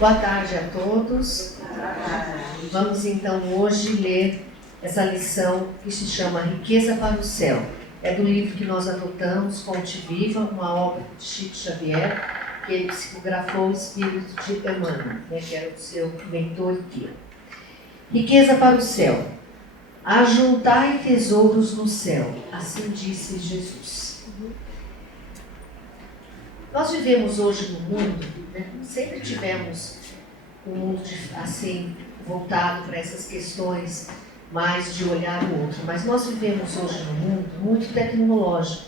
Boa tarde a todos. Vamos então hoje ler essa lição que se chama Riqueza para o Céu. É do livro que nós adotamos, Fonte Viva, uma obra de Chico Xavier, que ele psicografou o espírito de Emmanuel, que era o seu mentor e guia. Riqueza para o céu. Ajuntai tesouros no céu, assim disse Jesus. Nós vivemos hoje no mundo, sempre tivemos um mundo assim, voltado para essas questões mais de olhar o outro, mas nós vivemos hoje no mundo muito tecnológico.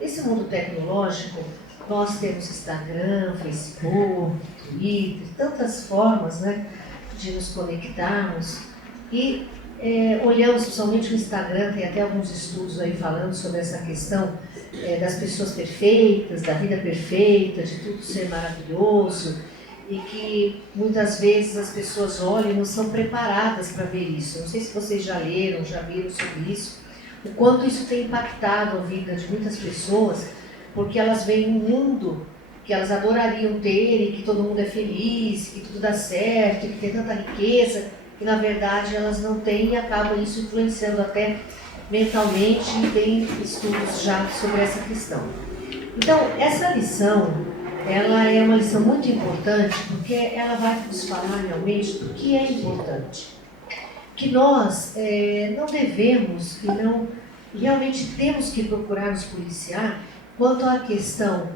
Nesse mundo tecnológico, nós temos Instagram, Facebook, Twitter, tantas formas de nos conectarmos e olhamos principalmente o Instagram, tem até alguns estudos aí falando sobre essa questão das pessoas perfeitas, da vida perfeita, de tudo ser maravilhoso, e que muitas vezes as pessoas olham e não são preparadas para ver isso. Não sei se vocês já leram, já viram sobre isso, o quanto isso tem impactado a vida de muitas pessoas, porque elas veem um mundo que elas adorariam ter, e que todo mundo é feliz, que tudo dá certo, que tem tanta riqueza, e na verdade elas não têm, e acaba isso influenciando até mentalmente, e tem estudos já sobre essa questão. Então, essa lição, ela é uma lição muito importante, porque ela vai nos falar realmente do que é importante. Que nós não devemos, e não realmente temos que procurar nos policiar quanto à questão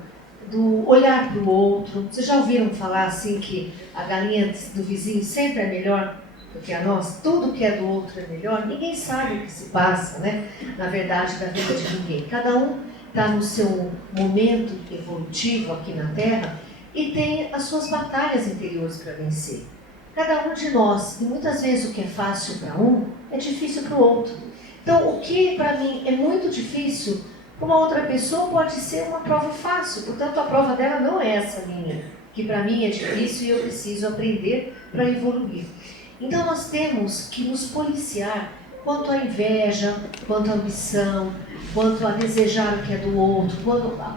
do olhar para o outro. Vocês já ouviram falar assim que a galinha do vizinho sempre é melhor do que a nossa? Tudo que é do outro é melhor? Ninguém sabe o que se passa, na verdade, da vida de ninguém. Cada um está no seu momento evolutivo aqui na Terra e tem as suas batalhas interiores para vencer. Cada um de nós, e muitas vezes o que é fácil para um, é difícil para o outro. Então, o que para mim é muito difícil, para uma outra pessoa pode ser uma prova fácil. Portanto, a prova dela não é essa minha, que para mim é difícil e eu preciso aprender para evoluir. Então, nós temos que nos policiar quanto à inveja, quanto à ambição, quanto a desejar o que é do outro,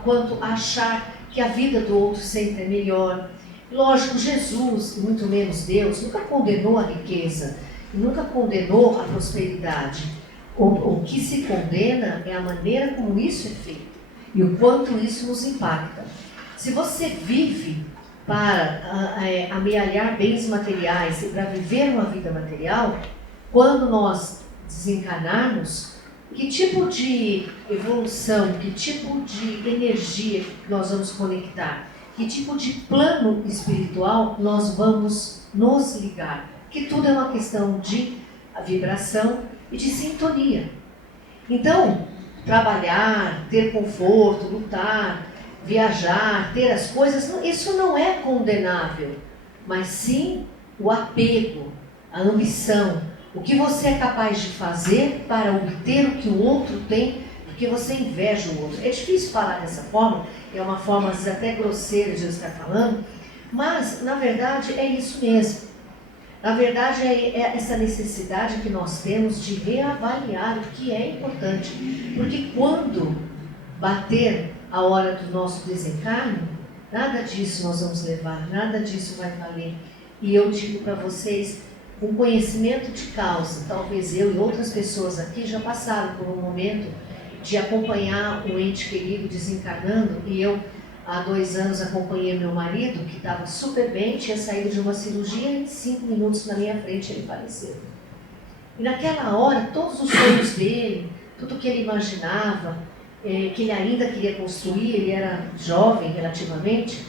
quanto a achar que a vida do outro sempre é melhor. Lógico, Jesus, e muito menos Deus, nunca condenou a riqueza, nunca condenou a prosperidade. O que se condena é a maneira como isso é feito e o quanto isso nos impacta. Se você vive para amealhar bens materiais e para viver uma vida material, quando nós desencarnarmos, que tipo de evolução, que tipo de energia nós vamos conectar, que tipo de plano espiritual nós vamos nos ligar, que tudo é uma questão de vibração e de sintonia. Então, trabalhar, ter conforto, lutar, viajar, ter as coisas, isso não é condenável, mas sim o apego, a ambição, o que você é capaz de fazer para obter o que o outro tem, porque você inveja o outro. É difícil falar dessa forma, é uma forma às vezes até grosseira de eu estar falando, mas na verdade é isso mesmo. Na verdade é essa necessidade que nós temos de reavaliar o que é importante, porque quando bater a hora do nosso desencarne, nada disso nós vamos levar, nada disso vai valer. E eu digo para vocês, com conhecimento de causa, talvez eu e outras pessoas aqui já passaram por um momento de acompanhar um ente querido desencarnando, e eu há 2 anos acompanhei meu marido, que estava super bem, tinha saído de uma cirurgia e em 5 minutos na minha frente ele faleceu. E naquela hora, todos os sonhos dele, tudo que ele imaginava, que ele ainda queria construir, ele era jovem relativamente,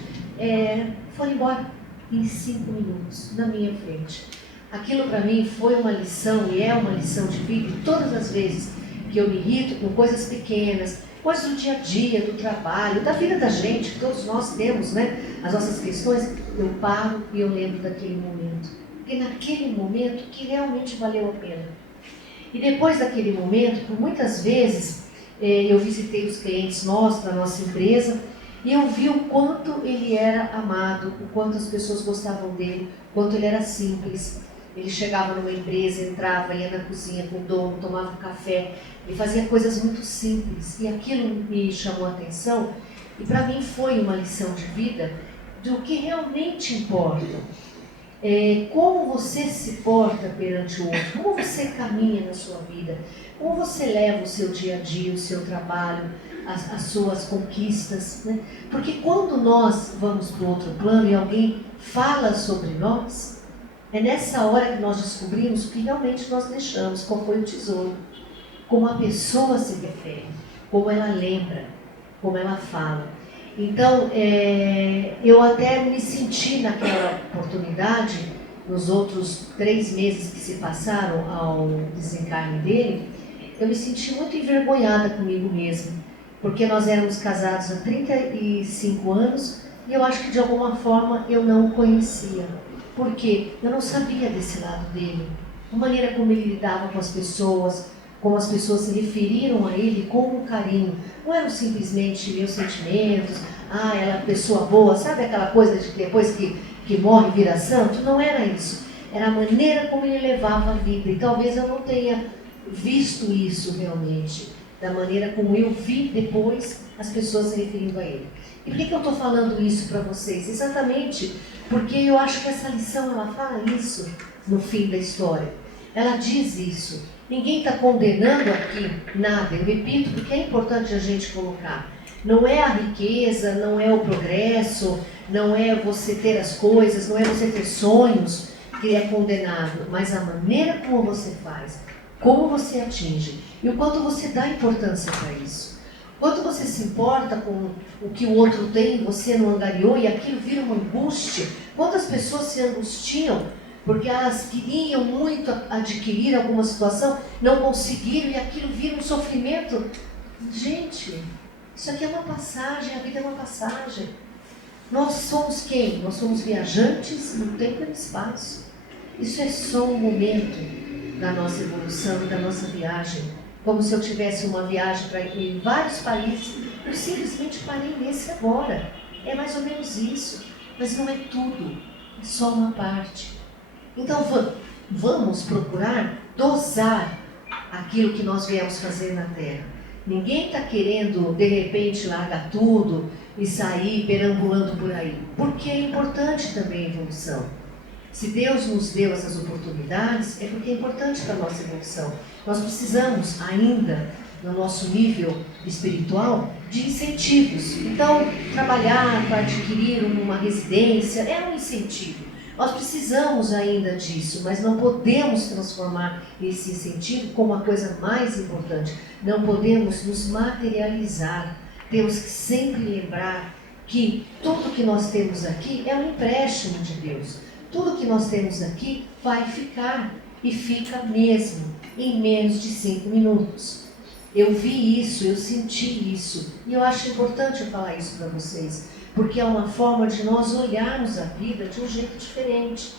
foi embora em 5 minutos, na minha frente. Aquilo para mim foi uma lição, e é uma lição de vida, e todas as vezes que eu me irrito com coisas pequenas, coisas do dia a dia, do trabalho, da vida da gente, que todos nós temos, as nossas questões, eu paro e eu lembro daquele momento. Porque naquele momento que realmente valeu a pena. E depois daquele momento, por muitas vezes, eu visitei os clientes nossos, da nossa empresa, e eu vi o quanto ele era amado, o quanto as pessoas gostavam dele, o quanto ele era simples. Ele chegava numa empresa, entrava, ia na cozinha com o dono, tomava um café, ele fazia coisas muito simples. E aquilo me chamou a atenção, e para mim foi uma lição de vida, do que realmente importa. Como você se porta perante o outro, como você caminha na sua vida, como você leva o seu dia a dia, o seu trabalho, as suas conquistas, né? Porque quando nós vamos para o outro plano e alguém fala sobre nós, é nessa hora que nós descobrimos o que realmente nós deixamos, qual foi o tesouro, como a pessoa se refere, como ela lembra, como ela fala. Então, eu até me senti naquela oportunidade, nos outros 3 meses que se passaram ao desencarne dele, eu me senti muito envergonhada comigo mesma, porque nós éramos casados há 35 anos e eu acho que de alguma forma eu não o conhecia. Por quê? Eu não sabia desse lado dele, a maneira como ele lidava com as pessoas, como as pessoas se referiram a ele com carinho. Não eram simplesmente meus sentimentos, ela é pessoa boa, sabe aquela coisa de depois que morre vira santo? Não era isso. Era a maneira como ele levava a vida. E talvez eu não tenha visto isso realmente, da maneira como eu vi depois as pessoas se referindo a ele. E por que eu estou falando isso para vocês? Exatamente porque eu acho que essa lição, ela fala isso no fim da história. Ela diz isso. Ninguém está condenando aqui nada, eu repito, porque é importante a gente colocar. Não é a riqueza, não é o progresso, não é você ter as coisas, não é você ter sonhos que é condenado, mas a maneira como você faz, como você atinge e o quanto você dá importância para isso. Quanto você se importa com o que o outro tem, você não angariou e aquilo vira uma angústia. Quantas pessoas se angustiam porque elas queriam muito adquirir alguma situação, não conseguiram e aquilo vira um sofrimento. Gente, isso aqui é uma passagem, a vida é uma passagem. Nós somos quem? Nós somos viajantes no tempo e no espaço. Isso é só um momento da nossa evolução, da nossa viagem. Como se eu tivesse uma viagem para ir em vários países, eu simplesmente parei nesse agora. É mais ou menos isso, mas não é tudo, é só uma parte. Então vamos procurar dosar aquilo que nós viemos fazer na Terra. Ninguém está querendo, de repente, largar tudo e sair perambulando por aí, porque é importante também a evolução. Se Deus nos deu essas oportunidades, é porque é importante para a nossa evolução. Nós precisamos ainda, no nosso nível espiritual, de incentivos. Então, trabalhar para adquirir uma residência é um incentivo. Nós precisamos ainda disso, mas não podemos transformar esse incentivo como a coisa mais importante. Não podemos nos materializar. Temos que sempre lembrar que tudo que nós temos aqui é um empréstimo de Deus. Tudo que nós temos aqui vai ficar, e fica mesmo, em menos de 5 minutos. Eu vi isso, eu senti isso, e eu acho importante eu falar isso para vocês, porque é uma forma de nós olharmos a vida de um jeito diferente.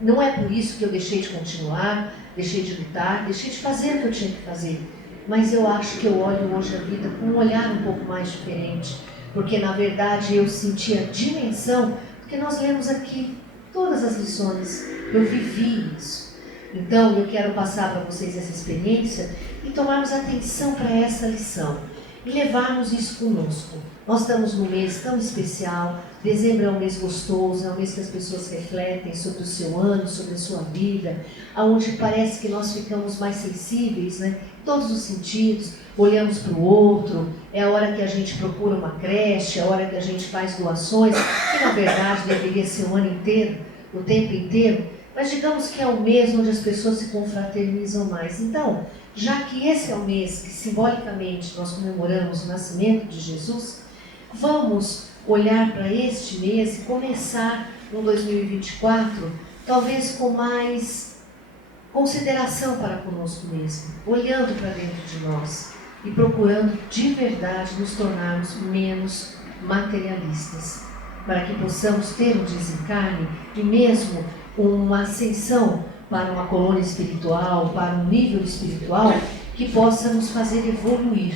Não é por isso que eu deixei de continuar, deixei de lutar, deixei de fazer o que eu tinha que fazer, mas eu acho que eu olho hoje a vida com um olhar um pouco mais diferente, porque na verdade eu senti a dimensão do que nós lemos aqui. Todas as lições, eu vivi isso. Então, eu quero passar para vocês essa experiência e tomarmos atenção para essa lição e levarmos isso conosco. Nós estamos num mês tão especial, dezembro é um mês gostoso, é um mês que as pessoas refletem sobre o seu ano, sobre a sua vida, onde parece que nós ficamos mais sensíveis, né? Em todos os sentidos, olhamos para o outro, é a hora que a gente procura uma creche, é a hora que a gente faz doações, que na verdade deveria ser o ano inteiro, o tempo inteiro, mas digamos que é o mês onde as pessoas se confraternizam mais. Então, já que esse é o mês que simbolicamente nós comemoramos o nascimento de Jesus, vamos olhar para este mês e começar no 2024, talvez com mais consideração para conosco mesmo, olhando para dentro de nós e procurando de verdade nos tornarmos menos materialistas, para que possamos ter um desencarne e mesmo uma ascensão para uma colônia espiritual, para um nível espiritual que possa nos fazer evoluir.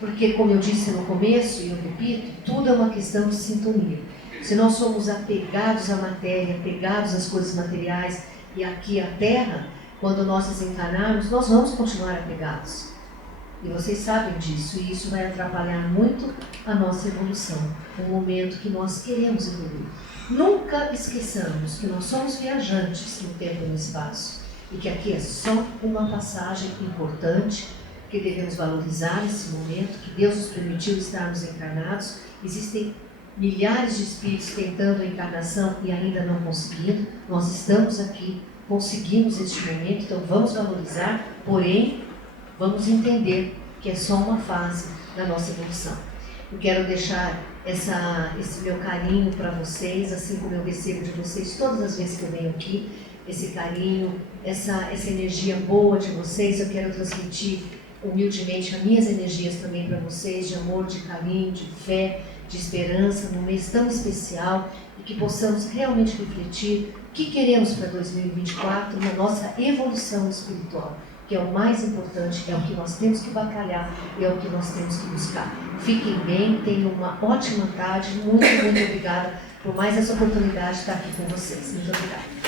Porque, como eu disse no começo, e eu repito, tudo é uma questão de sintonia. Se nós somos apegados à matéria, apegados às coisas materiais e aqui à Terra, quando nós desencarnarmos, nós vamos continuar apegados. E vocês sabem disso, e isso vai atrapalhar muito a nossa evolução, um momento que nós queremos evoluir. Nunca esqueçamos que nós somos viajantes no tempo e no espaço, e que aqui é só uma passagem importante, que devemos valorizar esse momento, que Deus nos permitiu estarmos encarnados. Existem milhares de espíritos tentando a encarnação e ainda não conseguindo. Nós estamos aqui, conseguimos este momento, então vamos valorizar, porém, vamos entender que é só uma fase da nossa evolução. Eu quero deixar esse meu carinho para vocês, assim como eu recebo de vocês todas as vezes que eu venho aqui, esse carinho, essa energia boa de vocês. Eu quero transmitir humildemente as minhas energias também para vocês, de amor, de carinho, de fé, de esperança, num mês tão especial, e que possamos realmente refletir o que queremos para 2024 na nossa evolução espiritual, que é o mais importante, é o que nós temos que batalhar e é o que nós temos que buscar. Fiquem bem, tenham uma ótima tarde, muito obrigada por mais essa oportunidade de estar aqui com vocês. Muito obrigada.